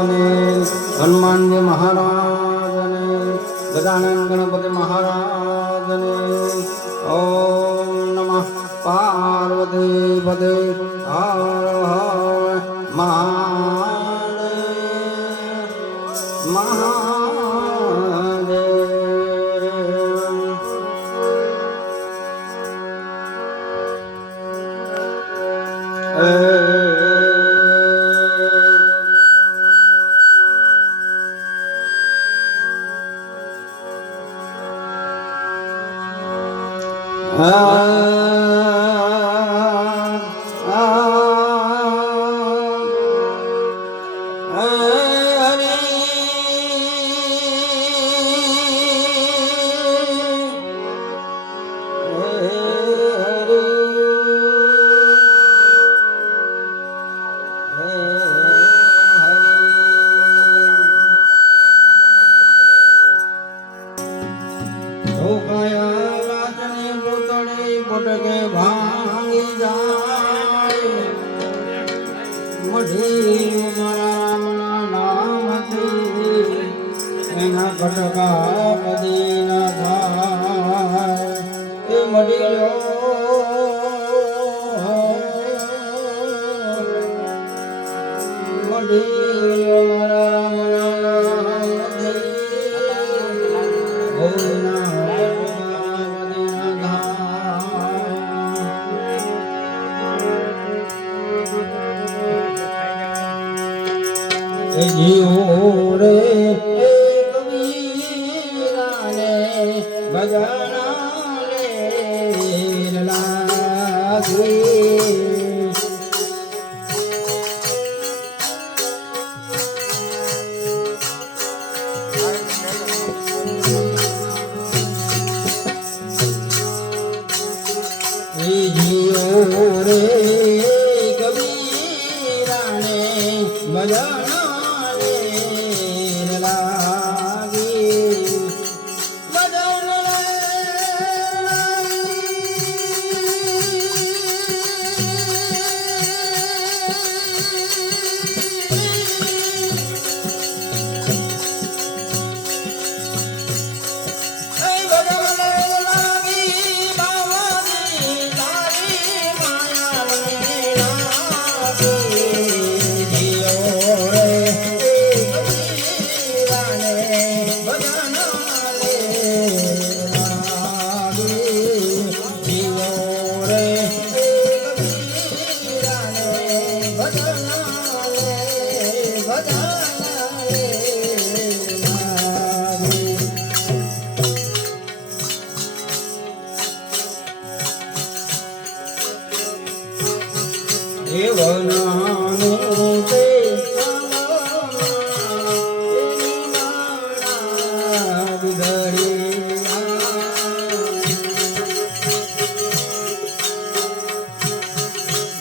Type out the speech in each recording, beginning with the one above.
મહારાજને હનુમાનજી મહારાજને ગજાનંદ ગણપતિ મહારાજને ઓમ નમઃ પાર્વતી પદે હર હર ભાંગી જાય. મઢી મારા રામના નામથી એના કટકા કદી ના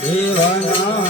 દેવના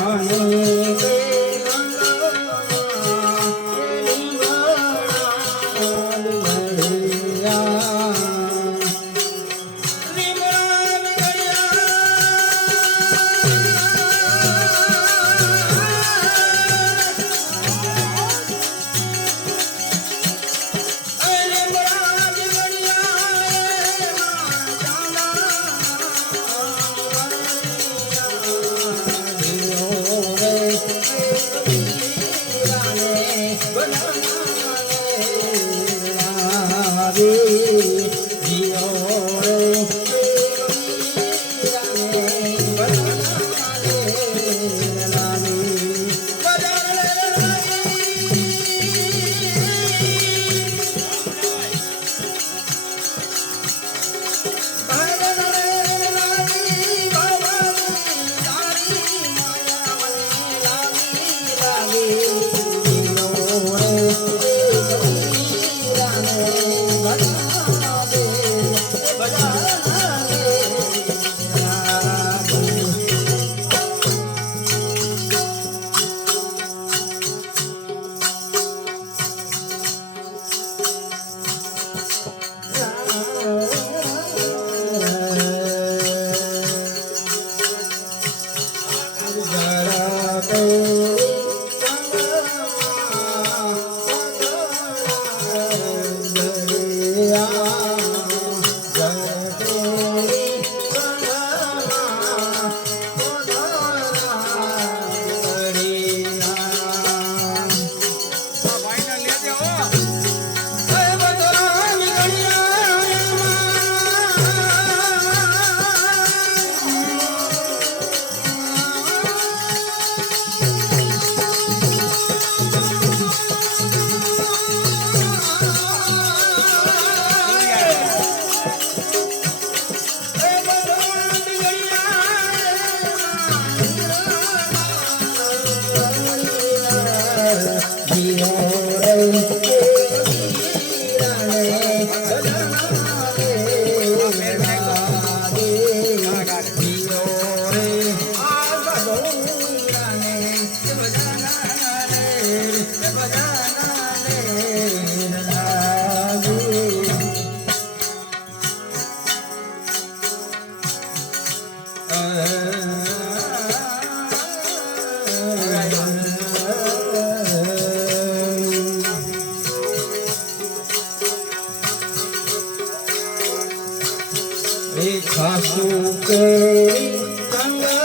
Pasu kering tangan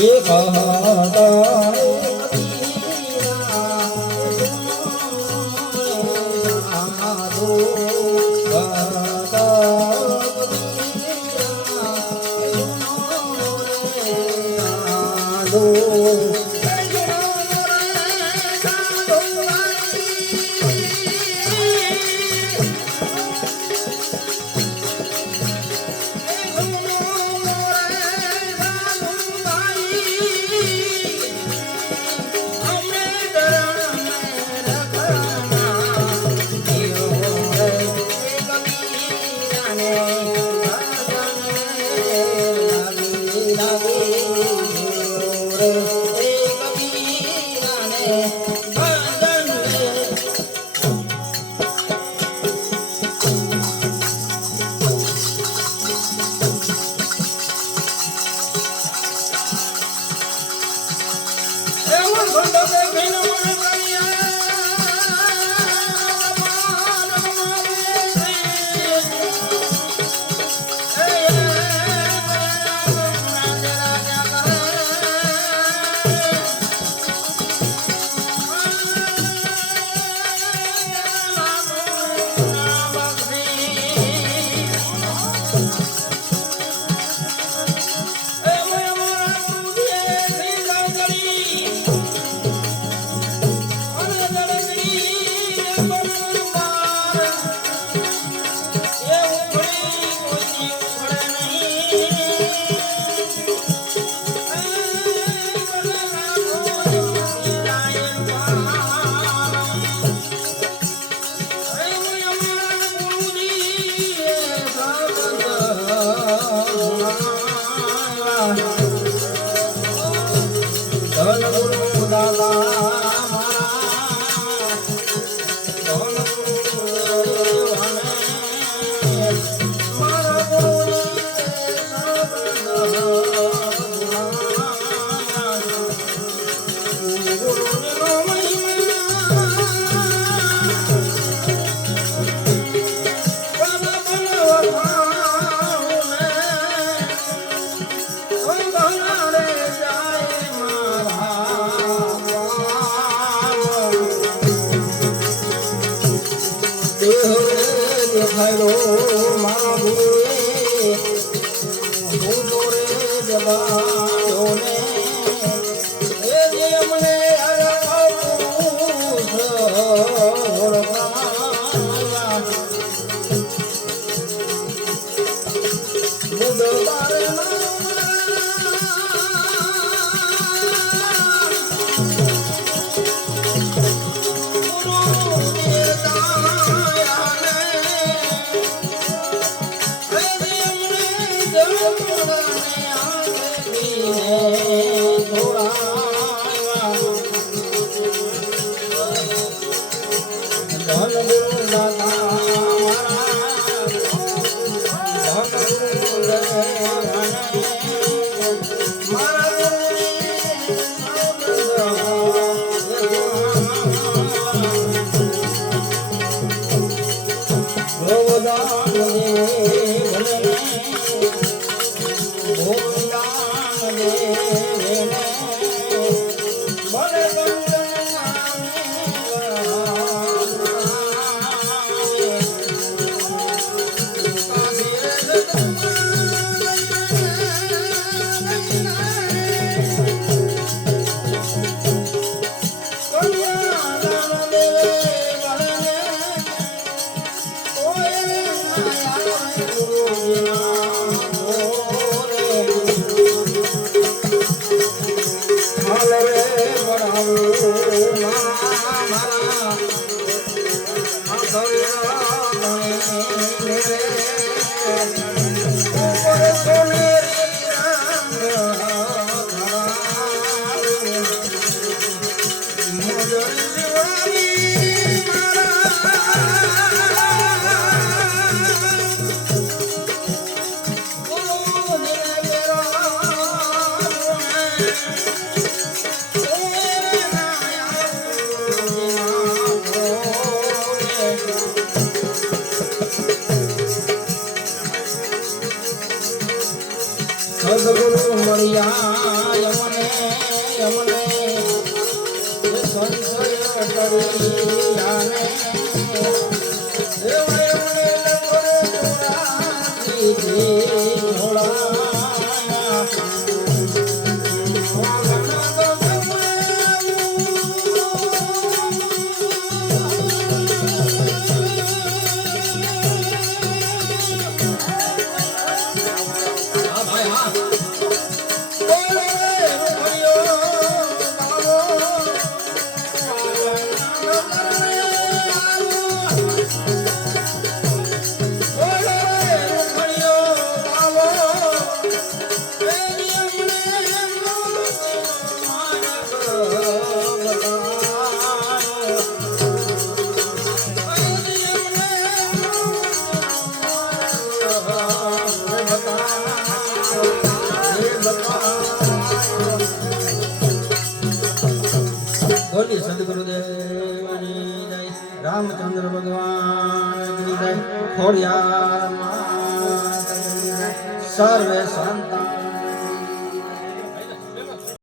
એક Thank. માતા સર્વે